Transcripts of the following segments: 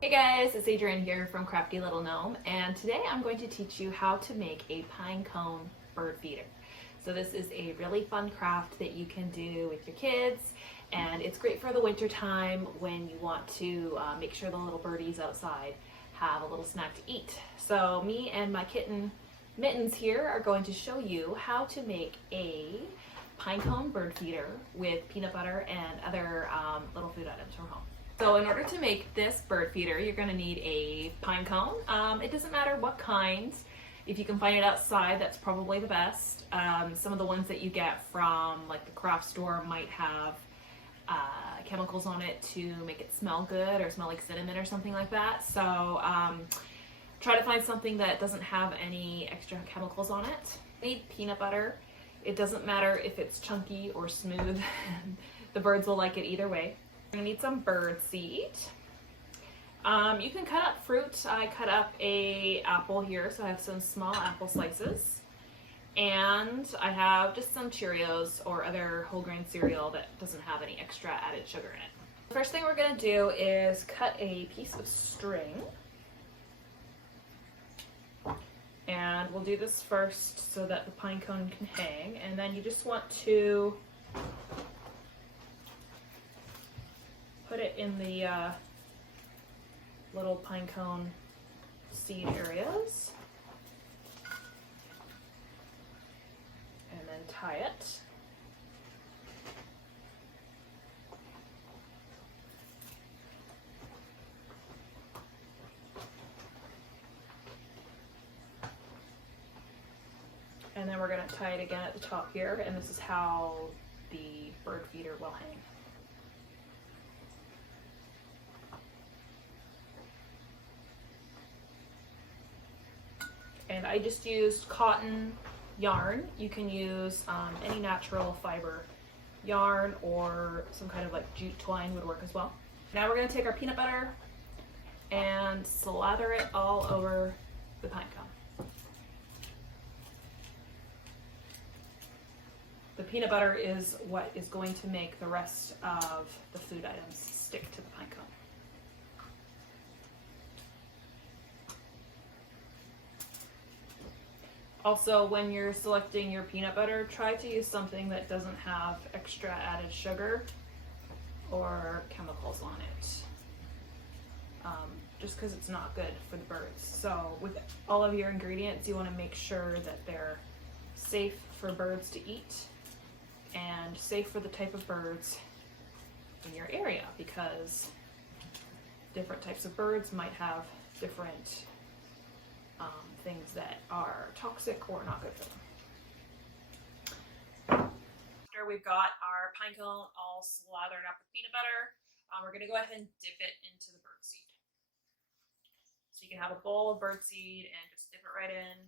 Hey guys, it's Adrienne here from Crafty Little Gnome, and today I'm going to teach you how to make a pine cone bird feeder. So this is a really fun craft that you can do with your kids, and it's great for the winter time when you want to make sure the little birdies outside have a little snack to eat. So me and my kitten Mittens here are going to show you how to make a pine cone bird feeder with peanut butter and other little food items from home. So in order to make this bird feeder, you're going to need a pine cone. It doesn't matter what kind. If you can find it outside, that's probably the best. Some of the ones that you get from like the craft store might have chemicals on it to make it smell good or smell like cinnamon or something like that. So try to find something that doesn't have any extra chemicals on it. You need peanut butter. It doesn't matter if it's chunky or smooth. The birds will like it either way. You're gonna need some bird seed. You can cut up fruit. I cut up an apple here, so I have some small apple slices. And I have just some Cheerios or other whole grain cereal that doesn't have any extra added sugar in it. The first thing we're gonna do is cut a piece of string. And we'll do this first so that the pine cone can hang. And then you just want to put it in the little pine cone seed areas and then tie it. And then we're going to tie it again at the top here, and this is how the bird feeder will hang. And I just used cotton yarn. You can use any natural fiber yarn, or some kind of like jute twine would work as well. Now we're going to take our peanut butter and slather it all over the pine cone. The peanut butter is what is going to make the rest of the food items stick to the pine cone. Also, when you're selecting your peanut butter, try to use something that doesn't have extra added sugar or chemicals on it, just because it's not good for the birds. So with all of your ingredients, you want to make sure that they're safe for birds to eat and safe for the type of birds in your area, because different types of birds might have different things that are toxic or not good for them. After we've got our pine cone all slathered up with peanut butter, we're going to go ahead and dip it into the bird seed. So you can have a bowl of bird seed and just dip it right in.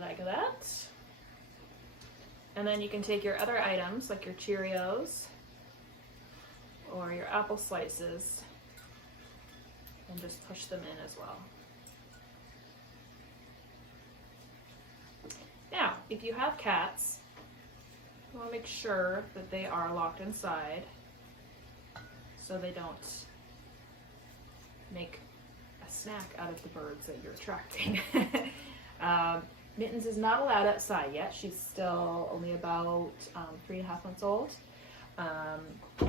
Like that. And then you can take your other items like your Cheerios or your apple slices and just push them in as well. Now, if you have cats, you want to make sure that they are locked inside so they don't make a snack out of the birds that you're attracting. Mittens is not allowed outside yet. She's still only about 3.5 months old.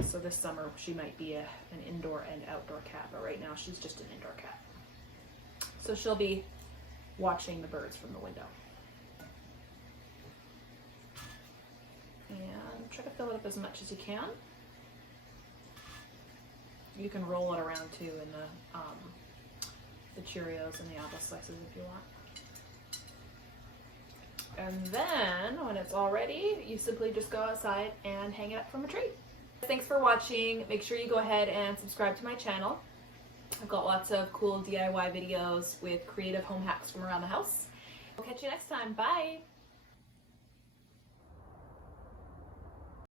So this summer she might be an indoor and outdoor cat, but right now she's just an indoor cat. So she'll be watching the birds from the window. And try to fill it up as much as you can. You can roll it around too in the Cheerios and the apple slices if you want. And then when it's all ready, you simply just go outside and hang it up from a tree. Thanks for watching. Make sure you go ahead and subscribe to my channel. I've got lots of cool DIY videos with creative home hacks from around the house. We'll catch you next time. Bye!